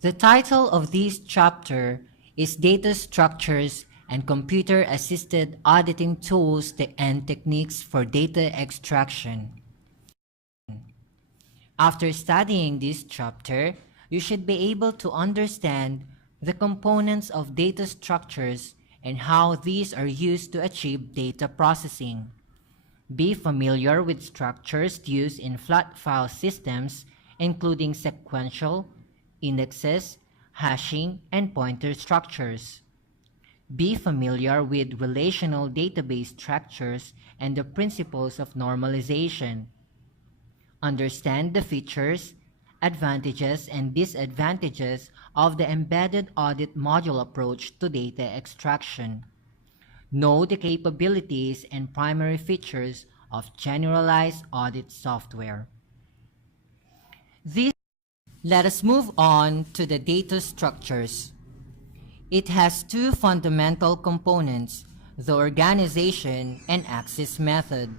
The title of this chapter is Data Structures and Computer-Assisted Auditing Tools and Techniques for Data Extraction. After studying this chapter, you should be able to understand the components of data structures and how these are used to achieve data processing. Be familiar with structures used in flat file systems, including sequential, indexes, hashing, and pointer structures. Be familiar with relational database structures and the principles of normalization. Understand the features, advantages, and disadvantages of the embedded audit module approach to data extraction. Know the capabilities and primary features of generalized audit software. Let us move on to the data structures. It has two fundamental components, the organization and access method.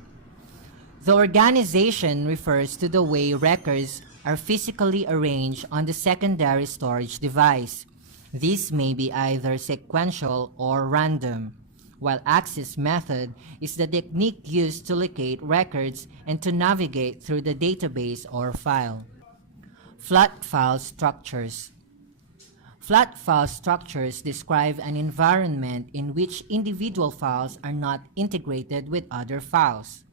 The organization refers to the way records are physically arranged on the secondary storage device. This may be either sequential or random, while access method is the technique used to locate records and to navigate through the database or file. Flat file structures. Flat file structures describe an environment in which individual files are not integrated with other files.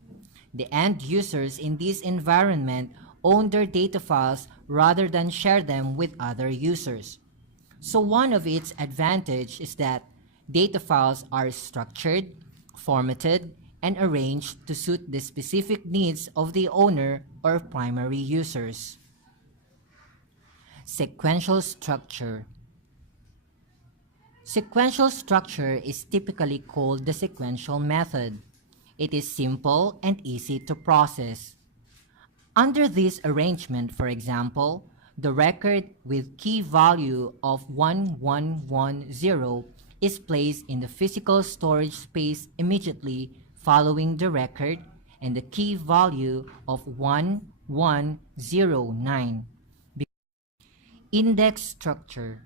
The end users in this environment own their data files rather than share them with other users. So one of its advantages is that data files are structured, formatted, and arranged to suit the specific needs of the owner or primary users. Sequential structure. Sequential structure is typically called the sequential method. It is simple and easy to process. Under this arrangement, for example, the record with key value of 1110 is placed in the physical storage space immediately following the record, and the key value of 1109. Index structure.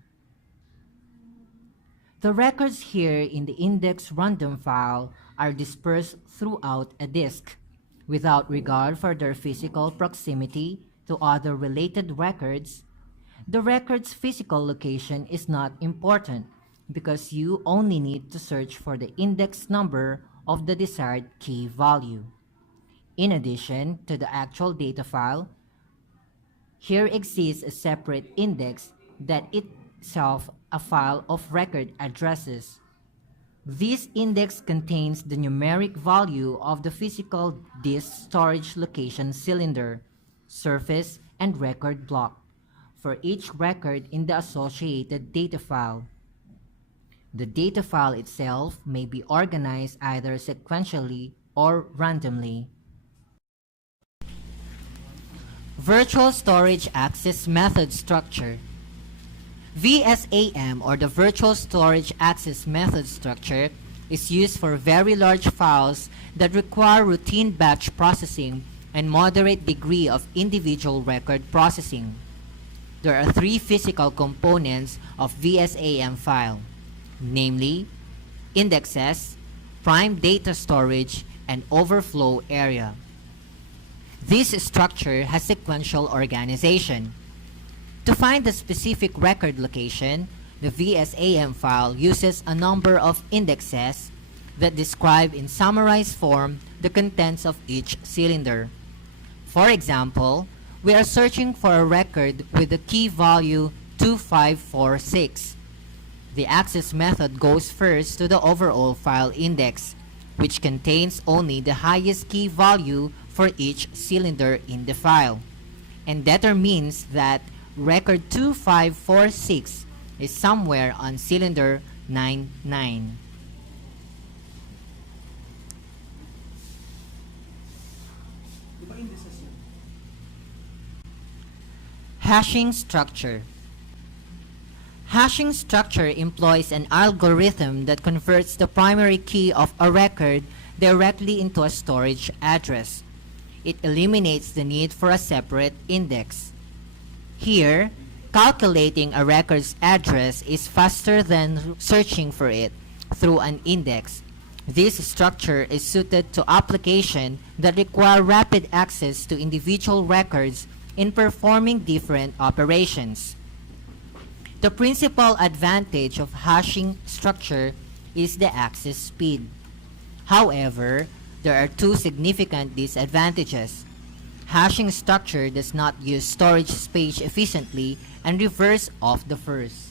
The records here in the index random file are dispersed throughout a disk, without regard for their physical proximity to other related records. The record's physical location is not important because you only need to search for the index number of the desired key value. In addition to the actual data file, here exists a separate index that itself a file of record addresses. This index contains the numeric value of the physical disk storage location cylinder, surface, and record block for each record in the associated data file. The data file itself may be organized either sequentially or randomly. Virtual Storage Access Method Structure. VSAM, or the Virtual Storage Access Method Structure, is used for very large files that require routine batch processing and moderate degree of individual record processing. There are three physical components of VSAM file, namely indexes, prime data storage, and overflow area. This structure has sequential organization. To find the specific record location, the VSAM file uses a number of indexes that describe in summarized form the contents of each cylinder. For example, we are searching for a record with the key value 2546. The access method goes first to the overall file index, which contains only the highest key value for each cylinder in the file, and determines that record 2546 is somewhere on cylinder 99. Hashing structure. Hashing structure employs an algorithm that converts the primary key of a record directly into a storage address. It eliminates the need for a separate index. Here, Calculating a record's address is faster than searching for it through an index. This structure is suited to applications that require rapid access to individual records in performing different operations. The principal advantage of hashing structure is the access speed. However, there are two significant disadvantages. Hashing structure does not use storage space efficiently and reverse of the first.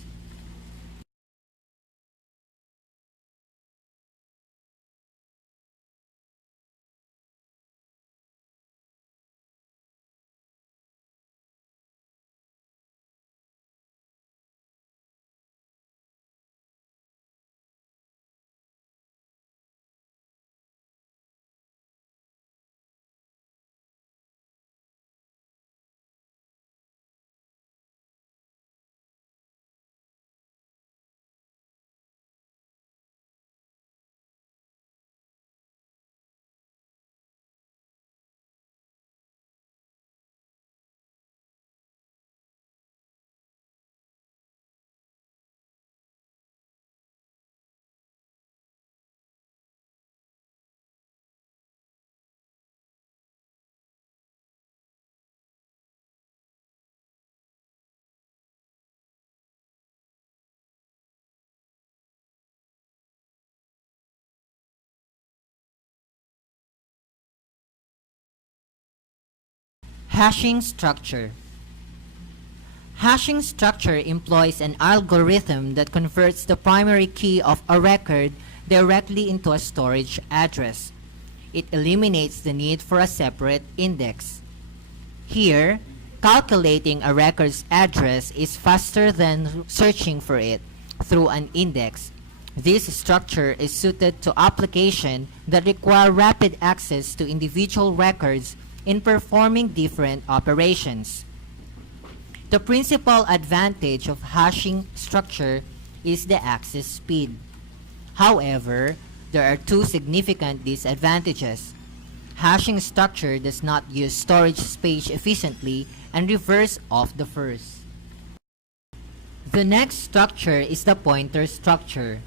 Hashing structure. Hashing structure employs an algorithm that converts the primary key of a record directly into a storage address. It eliminates the need for a separate index. Here, calculating a record's address is faster than searching for it through an index. This structure is suited to applications that require rapid access to individual records in performing different operations. The principal advantage of hashing structure is the access speed. However, there are two significant disadvantages. Hashing structure does not use storage space efficiently and reverse of the first. The next structure is the pointer structure.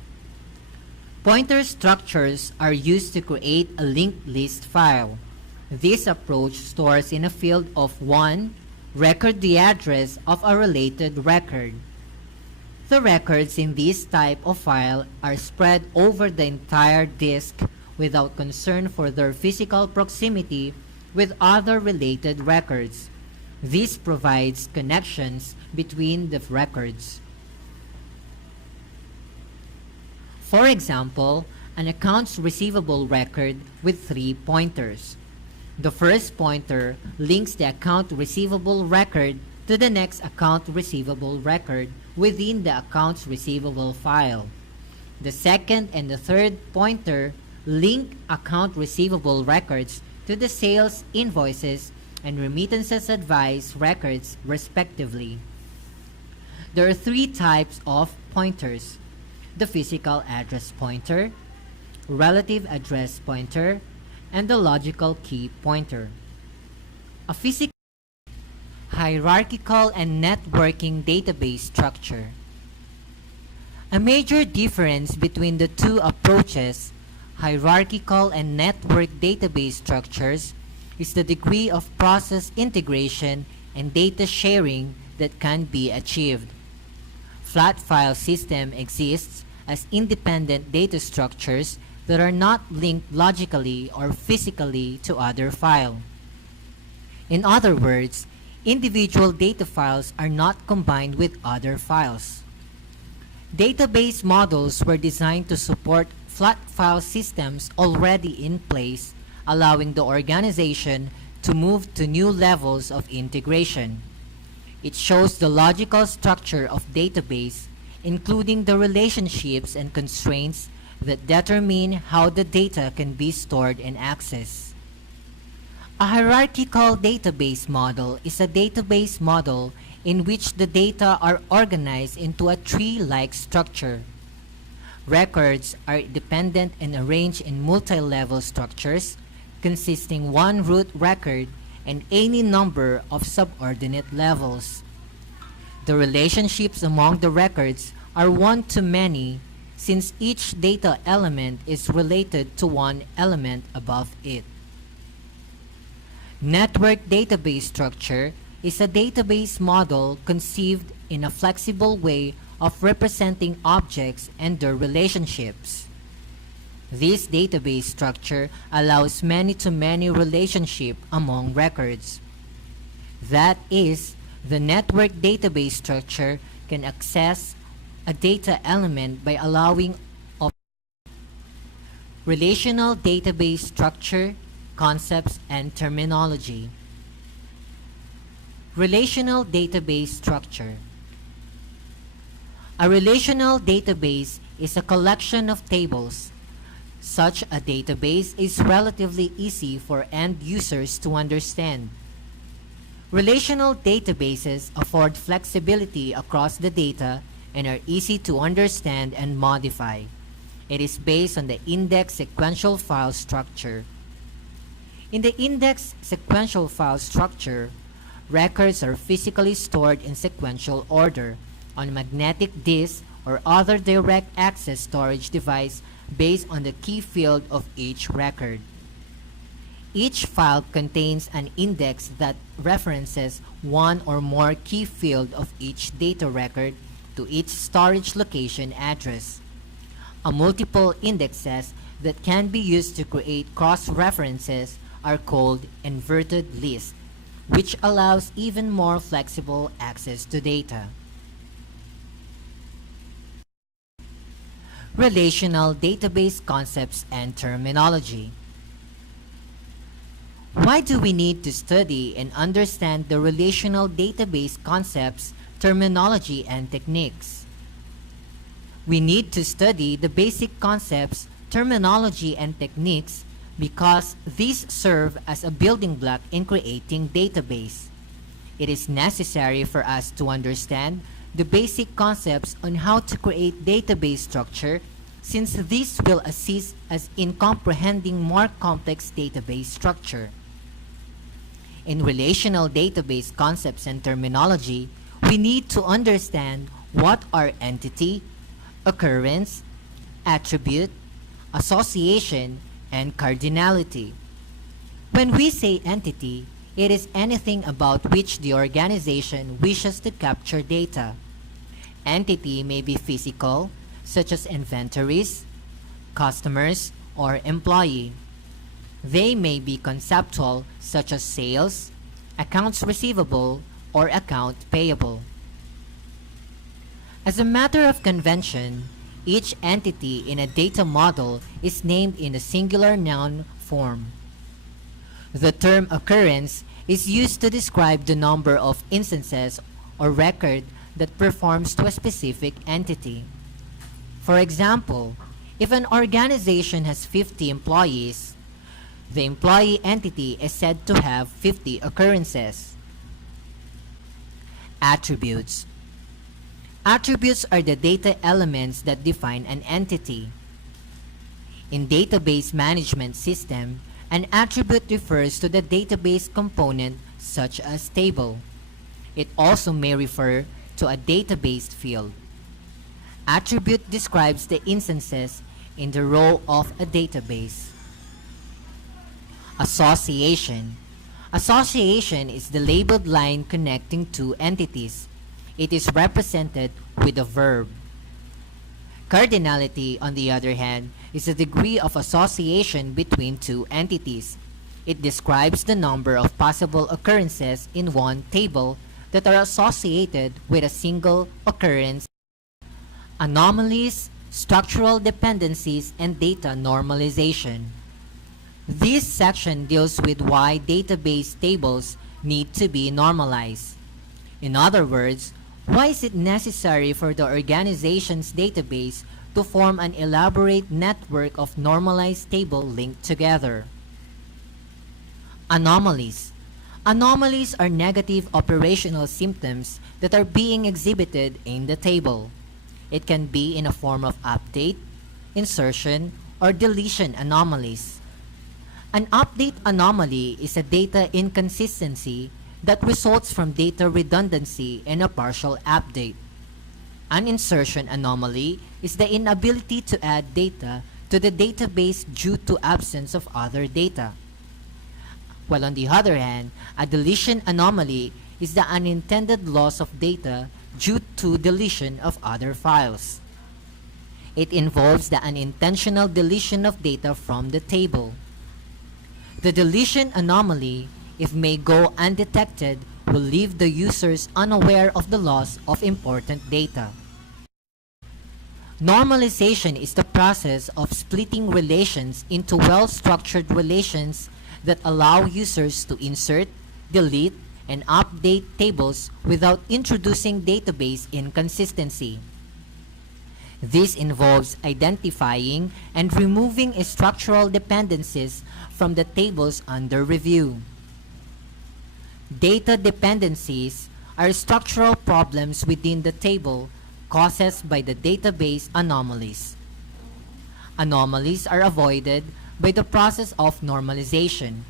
Pointer structures are used to create a linked list file. This approach stores in a field of 1 record the address of a related record. The records in this type of file are spread over the entire disk without concern for their physical proximity with other related records. This provides connections between the records. For example, an accounts receivable record with 3 pointers. The first pointer links the account receivable record to the next account receivable record within the accounts receivable file. The second and the third pointer link account receivable records to the sales invoices and remittances advice records respectively. There are 3 types of pointers: the physical address pointer, relative address pointer, and the logical key pointer. A physical, hierarchical, and networking database structure. A major difference between the two approaches, hierarchical and network database structures, is the degree of process integration and data sharing that can be achieved. Flat file system exists as independent data structures that are not linked logically or physically to other files. In other words, individual data files are not combined with other files. Database models were designed to support flat file systems already in place, allowing the organization to move to new levels of integration. It shows the logical structure of database, including the relationships and constraints that determine how the data can be stored and accessed. A hierarchical database model is a database model in which the data are organized into a tree-like structure. Records are dependent and arranged in multi-level structures consisting one root record and any number of subordinate levels. The relationships among the records are one-to-many since each data element is related to one element above it. Network database structure is a database model conceived in a flexible way of representing objects and their relationships. This database structure allows many-to-many relationship among records. That is, the network database structure can access a data element by allowing of relational database structure, concepts, and terminology. Relational database structure. A relational database is a collection of tables. Such a database is relatively easy for end users to understand. Relational databases afford flexibility across the data and are easy to understand and modify. It is based on the index sequential file structure. In the index sequential file structure, records are physically stored in sequential order on magnetic disk or other direct access storage device based on the key field of each record. Each file contains an index that references one or more key field of each data record to each storage location address. A multiple indexes that can be used to create cross-references are called inverted lists, which allows even more flexible access to data. Relational database concepts and terminology. Why do we need to study and understand the relational database concepts, terminology, and techniques? We need to study the basic concepts, terminology, and techniques because these serve as a building block in creating database. It is necessary for us to understand the basic concepts on how to create database structure since this will assist us in comprehending more complex database structure. In relational database concepts and terminology, we need to understand what are entity, occurrence, attribute, association, and cardinality. When we say entity, it is anything about which the organization wishes to capture data. Entity may be physical, such as inventories, customers, or employee. They may be conceptual, such as sales, accounts receivable, or account payable. As a matter of convention, each entity in a data model is named in a singular noun form. The term occurrence is used to describe the number of instances or record that performs to a specific entity. For example, if an organization has 50 employees, the employee entity is said to have 50 occurrences. Attributes. Attributes are the data elements that define an entity. In database management system, an attribute refers to the database component such as table. It also may refer to a database field. Attribute describes the instances in the row of a database. Association. Association is the labeled line connecting two entities. It is represented with a verb. Cardinality, on the other hand, is the degree of association between two entities. It describes the number of possible occurrences in one table that are associated with a single occurrence. Anomalies, structural dependencies, and data normalization. This section deals with why database tables need to be normalized. In other words, why is it necessary for the organization's database to form an elaborate network of normalized tables linked together? Anomalies. Anomalies are negative operational symptoms that are being exhibited in the table. It can be in a form of update, insertion, or deletion anomalies. An update anomaly is a data inconsistency that results from data redundancy and a partial update. An insertion anomaly is the inability to add data to the database due to absence of other data. While on the other hand, a deletion anomaly is the unintended loss of data due to deletion of other files. It involves the unintentional deletion of data from the table. The deletion anomaly, if may go undetected, will leave the users unaware of the loss of important data. Normalization is the process of splitting relations into well-structured relations that allow users to insert, delete, and update tables without introducing database inconsistency. This involves identifying and removing structural dependencies from the tables under review. Data dependencies are structural problems within the table caused by the database anomalies. Anomalies are avoided by the process of normalization.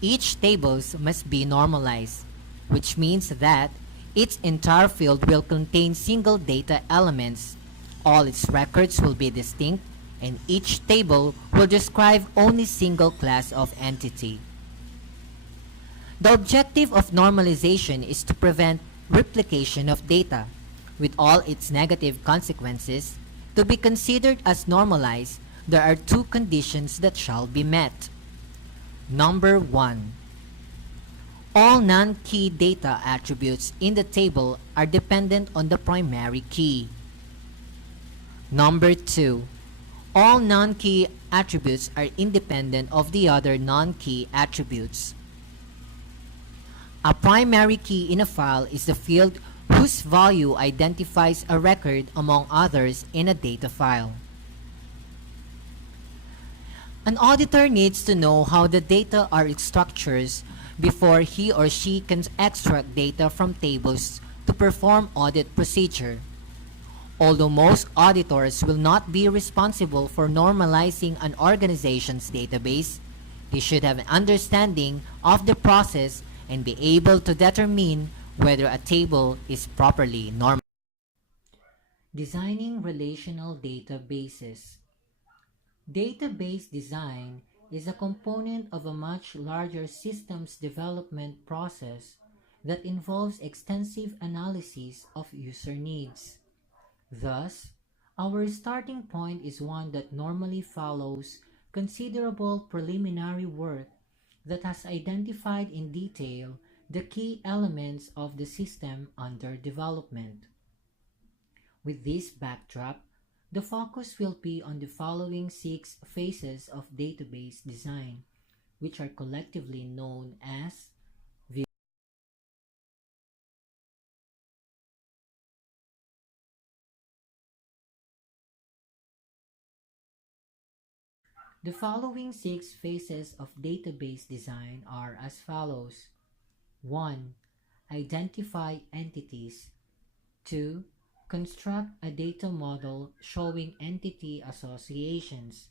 Each table must be normalized, which means that its entire field will contain single data elements. All its records will be distinct, and each table will describe only single class of entity. The objective of normalization is to prevent replication of data, with all its negative consequences. To be considered as normalized, there are two conditions that shall be met. Number 1. All non-key data attributes in the table are dependent on the primary key. Number 2. All non-key attributes are independent of the other non-key attributes. A primary key in a file is the field whose value identifies a record among others in a data file. An auditor needs to know how the data are structured before he or she can extract data from tables to perform audit procedure. Although most auditors will not be responsible for normalizing an organization's database, they should have an understanding of the process and be able to determine whether a table is properly normalized. Designing relational databases. Database design is a component of a much larger systems development process that involves extensive analysis of user needs. Thus, our starting point is one that normally follows considerable preliminary work that has identified in detail the key elements of the system under development. With this backdrop, the focus will be on the following 6 phases of database design, which are collectively known as The following 6 phases of database design are as follows. 1. Identify entities. 2. Construct a data model showing entity associations.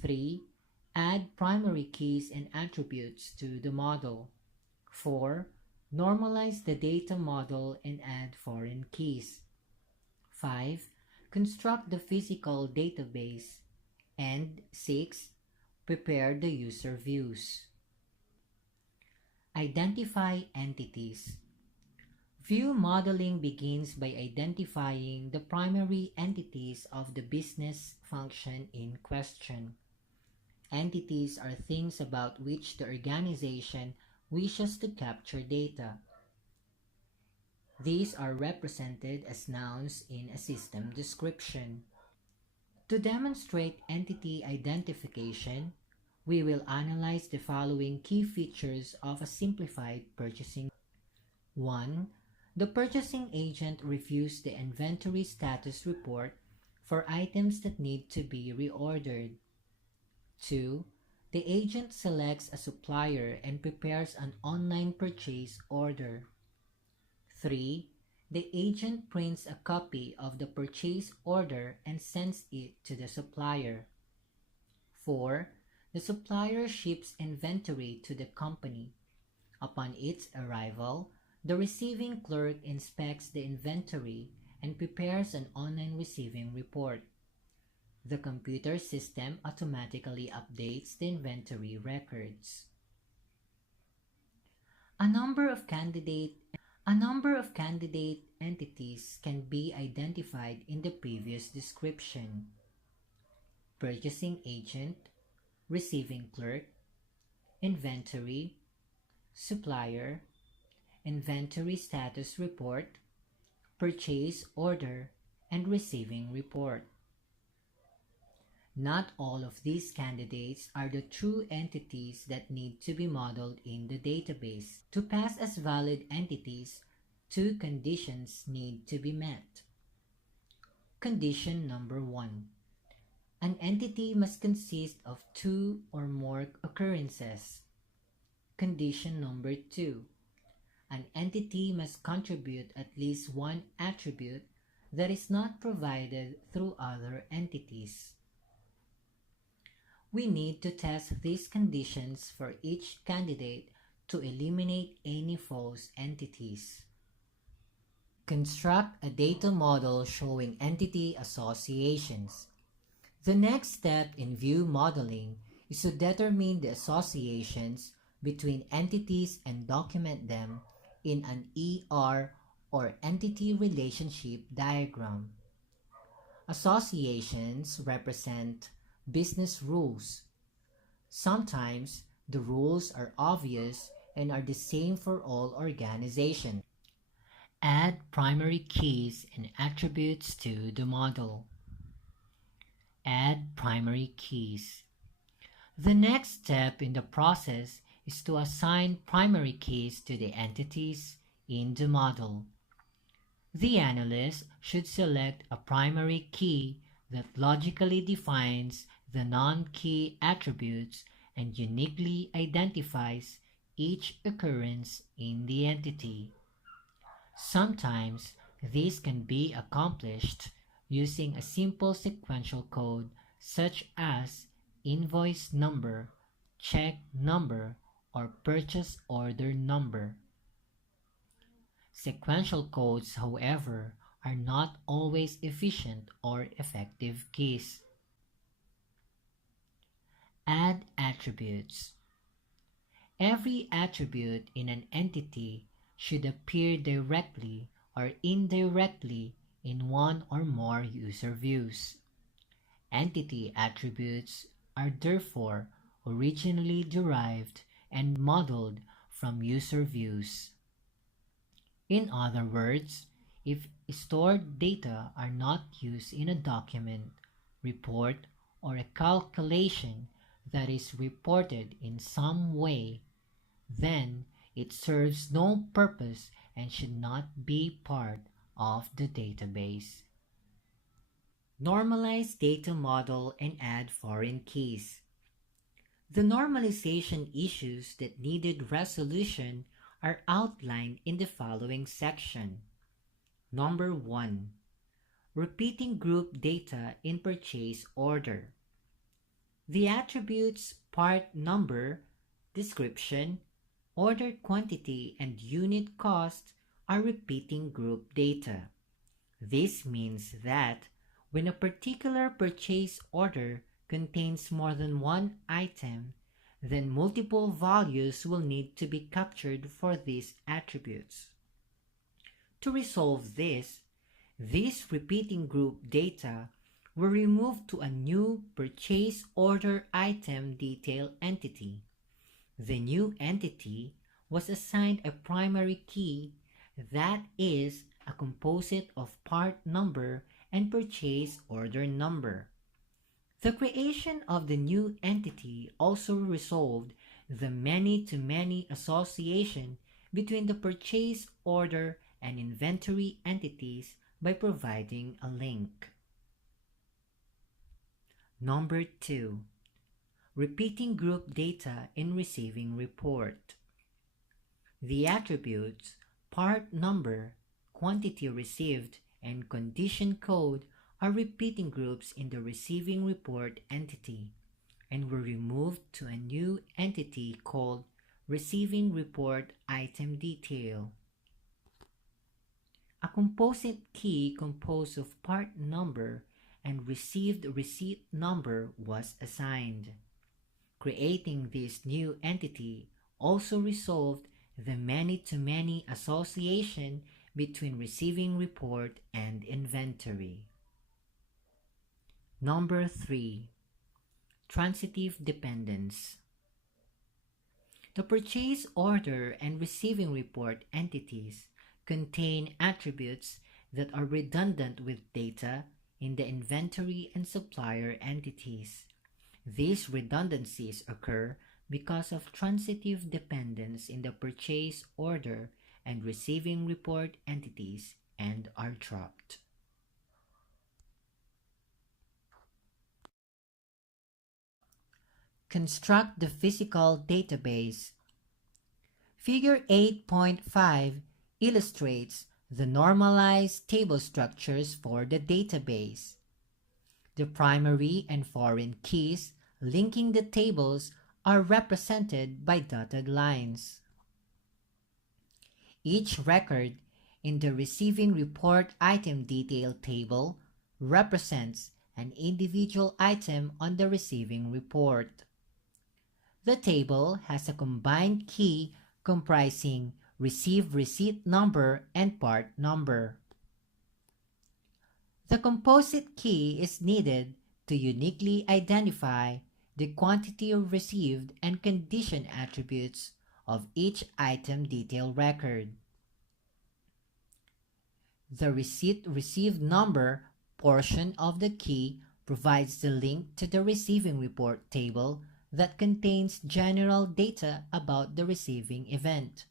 3. Add primary keys and attributes to the model. 4. Normalize the data model and add foreign keys. 5. Construct the physical database. And 6. Prepare the user views. Identify entities. View modeling begins by identifying the primary entities of the business function in question. Entities are things about which the organization wishes to capture data. These are represented as nouns in a system description. To demonstrate entity identification, we will analyze the following key features of a simplified purchasing. 1. The purchasing agent reviews the inventory status report for items that need to be reordered. 2. The agent selects a supplier and prepares an online purchase order. 3. The agent prints a copy of the purchase order and sends it to the supplier. 4. The supplier ships inventory to the company. Upon its arrival, the receiving clerk inspects the inventory and prepares an online receiving report. The computer system automatically updates the inventory records. A number of candidate entities can be identified in the previous description: purchasing agent, receiving clerk, inventory, supplier, inventory status report, purchase order, and receiving report. Not all of these candidates are the true entities that need to be modeled in the database. To pass as valid entities, two conditions need to be met. Condition number 1. An entity must consist of two or more occurrences. Condition number 2. An entity must contribute at least one attribute that is not provided through other entities. We need to test these conditions for each candidate to eliminate any false entities. Construct a data model showing entity associations. The next step in view modeling is to determine the associations between entities and document them in an ER or entity relationship diagram. Associations represent business rules. Sometimes the rules are obvious and are the same for all organizations. Add primary keys and attributes to the model. Add primary keys. The next step in the process is to assign primary keys to the entities in the model. The analyst should select a primary key that logically defines the non-key attributes and uniquely identifies each occurrence in the entity. Sometimes this can be accomplished using a simple sequential code such as invoice number, check number, or purchase order number. Sequential codes, however, are not always efficient or effective keys. Add attributes. Every attribute in an entity should appear directly or indirectly in one or more user views. Entity attributes are therefore originally derived and modeled from user views. In other words, if stored data are not used in a document, report, or a calculation that is reported in some way, then it serves no purpose and should not be part of the database. Normalize data model and add foreign keys. The normalization issues that needed resolution are outlined in the following section. Number 1. Repeating group data in purchase order. The attributes part number, description, order quantity, and unit cost are repeating group data. This means that when a particular purchase order contains more than one item, then multiple values will need to be captured for these attributes. To resolve this, these repeating group data were removed to a new purchase order item detail entity. The new entity was assigned a primary key that is a composite of part number and purchase order number. The creation of the new entity also resolved the many-to-many association between the purchase order and inventory entities by providing a link. Number 2. Repeating group data in receiving report. The attributes part number, quantity received, and condition code are repeating groups in the receiving report entity and were removed to a new entity called Receiving report item detail. A composite key composed of part number and received receipt number was assigned. Creating this new entity also resolved the many-to-many association between receiving report and inventory. Number 3. Transitive dependence. The purchase order and receiving report entities contain attributes that are redundant with data in the inventory and supplier entities. These redundancies occur because of transitive dependence in the purchase order and receiving report entities and are dropped. Construct the physical database. Figure 8.5 illustrates the normalized table structures for the database. The primary and foreign keys linking the tables are represented by dotted lines. Each record in the receiving report item detail table represents an individual item on the receiving report. The table has a combined key comprising receive receipt number and part number. The composite key is needed to uniquely identify the quantity received and condition attributes of each item detail record. The receipt received number portion of the key provides the link to the receiving report table that contains general data about the receiving event.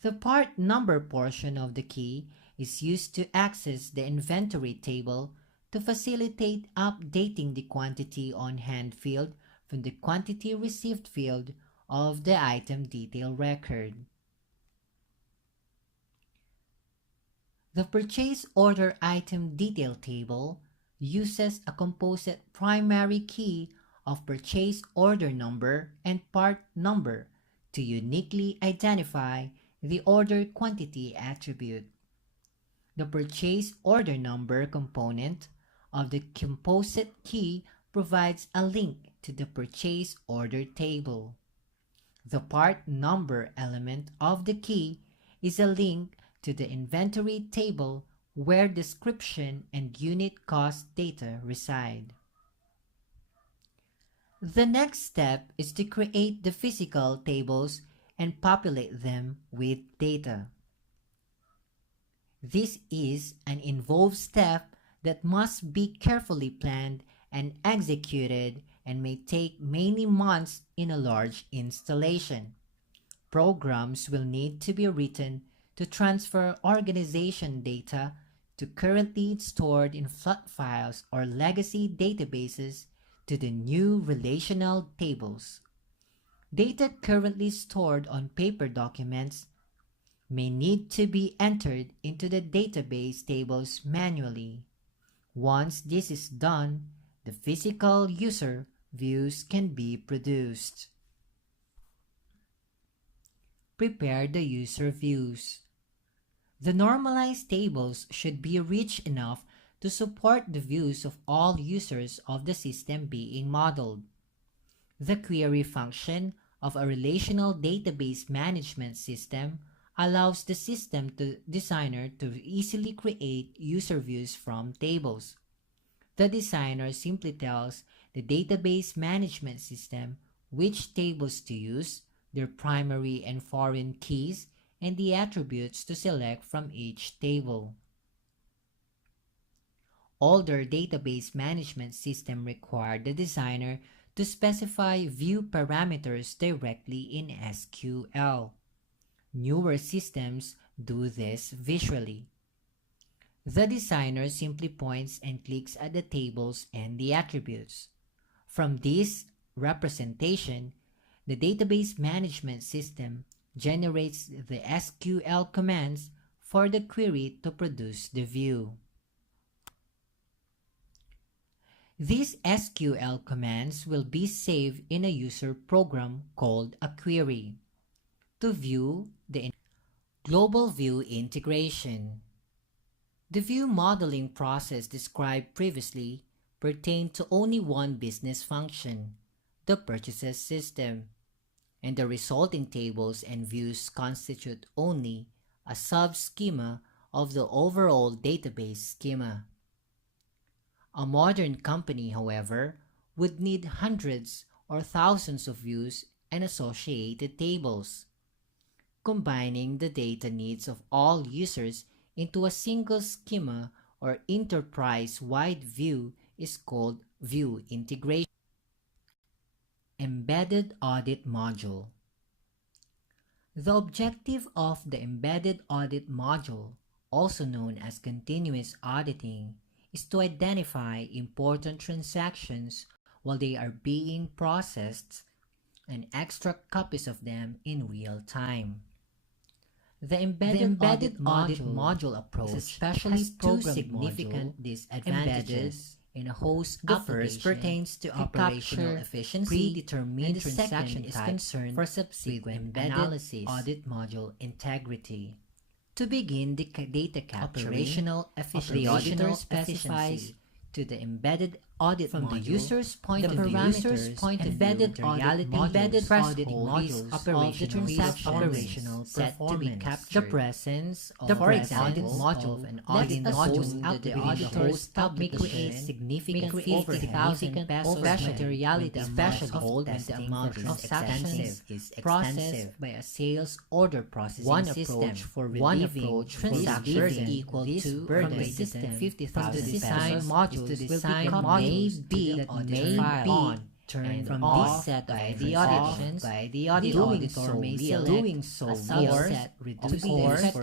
The part number portion of the key is used to access the inventory table to facilitate updating the quantity on hand field from the quantity received field of the item detail record. The purchase order item detail table uses a composite primary key of purchase order number and part number to uniquely identify the order quantity attribute. The purchase order number component of the composite key provides a link to the purchase order table. The part number element of the key is a link to the inventory table where description and unit cost data reside. The next step is to create the physical tables and populate them with data. This is an involved step that must be carefully planned and executed and may take many months in a large installation. Programs will need to be written to transfer organization data to currently stored in flat files or legacy databases to the new relational tables. Data currently stored on paper documents may need to be entered into the database tables manually. Once this is done, the physical user views can be produced. Prepare the user views. The normalized tables should be rich enough to support the views of all users of the system being modeled. The query function of a relational database management system allows the system designer to easily create user views from tables. The designer simply tells the database management system which tables to use, their primary and foreign keys, and the attributes to select from each table. Older database management systems require the designer to specify view parameters directly in SQL. Newer systems do this visually. The designer simply points and clicks at the tables and the attributes. From this representation, the database management system generates the SQL commands for the query to produce the view. These SQL commands will be saved in a user program called a query. To view the global view integration. The view modeling process described previously pertained to only one business function, the purchases system, and the resulting tables and views constitute only a sub-schema of the overall database schema. A modern company, however, would need hundreds or thousands of views and associated tables. Combining the data needs of all users into a single schema or enterprise-wide view is called view integration. Embedded Audit Module. The objective of the Embedded Audit Module, also known as continuous auditing, is to identify important transactions while they are being processed and extract copies of them in real time. The Embedded Audit Module approach has especially two significant disadvantages in a host application. The first pertains to operational efficiency, predetermined, and the second is concerned for subsequent analysis. Audit Module integrity. To begin the data capturing, operational efficiency, the auditor specifies to the embedded audit from module, the user's point of view, embedded audit modules of the transaction set to be captured. The presence of, for example, of an audit module the auditor's may create significant pesos materiality, especially when the amount of transactions is processed by a sales order processing system. One approach for relieving transactions equal to burden from the system 50,000 design modules to design modules may be turned from this set by the auditions by the auditor may select doing so more to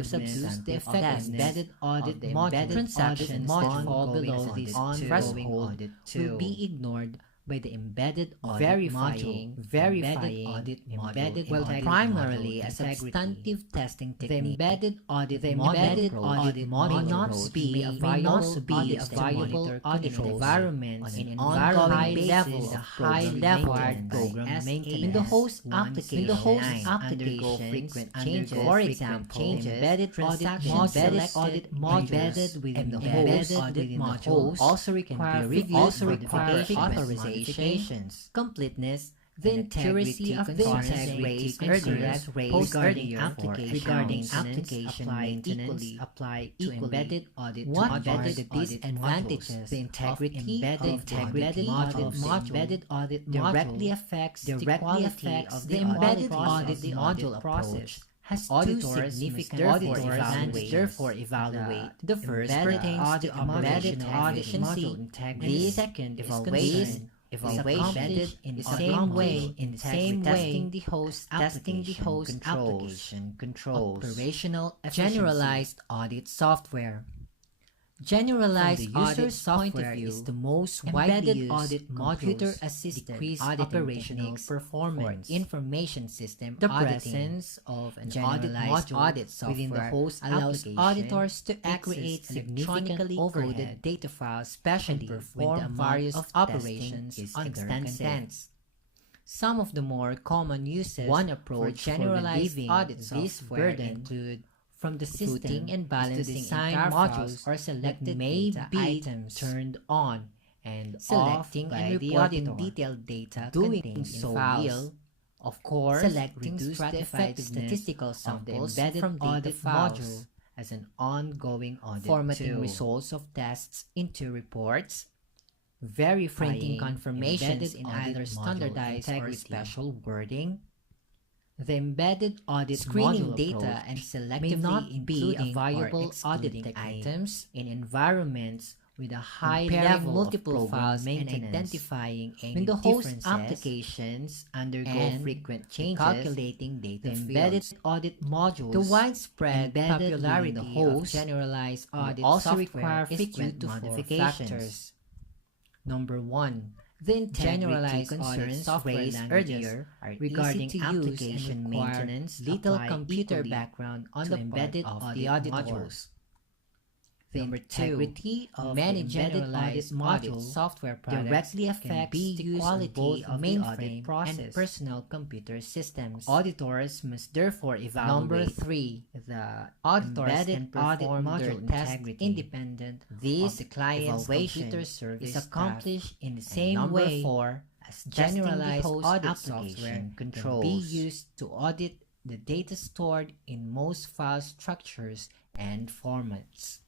subdue the effect embedded audit module transactions fall below this threshold will be ignored by the embedded audit module, verifying audit embedded primarily as a substantive testing technique. The embedded audit module may not be a viable audit environments in ongoing basis a high level program maintenance. In the host application, frequent changes. For example, embedded audit module embedded within the host also require reviews, authorization, completeness, the accuracy of the raised earlier regarding application maintenance apply to embedded audit. What are the disadvantages? The integrity of embedded audit directly affects the quality of the embedded audit module approach. Has two significant therefore evaluate. The first pertains to embedded efficiency. The second is evaluation in the same way testing the host application controls. Operational generalized audit software. Generalized audit software is the most widely used audit computer-assisted operational performance information system. The presence of an generalized audit software within the host allows auditors to create significantly overcoded data files, especially when the various operations is extensive. Some of the more common uses for generalized audit software include from the system and balancing design modules or selected may be items turned on and selecting and reporting detailed data doing so will, of course, selecting stratified statistical samples from data module as an ongoing audit formatting results of tests into reports, verifying confirmations in either standardized or special wording. The embedded audit screening data and selectively including viable auditing items in environments with a high level multiple files and identifying any when the host applications undergo frequent changes, calculating data the embedded audit modules. The widespread popularity the host generalized audit also require frequent modifications. Number 1. The generalized concerns raised earlier regarding application maintenance, little computer background on the embedded of the audit modules. The Number integrity two, of many the embedded generalized audit audit module software products directly can affects be the used on quality both of the audit mainframe and process. personal computer systems. Auditors must therefore Number evaluate three, the auditors embedded can audit perform module their tests integrity. independent This of the client's evaluation computer service is accomplished staff. in the And same number way four, as generalized host audit application software controls. can be used to audit the data stored in most file structures and formats.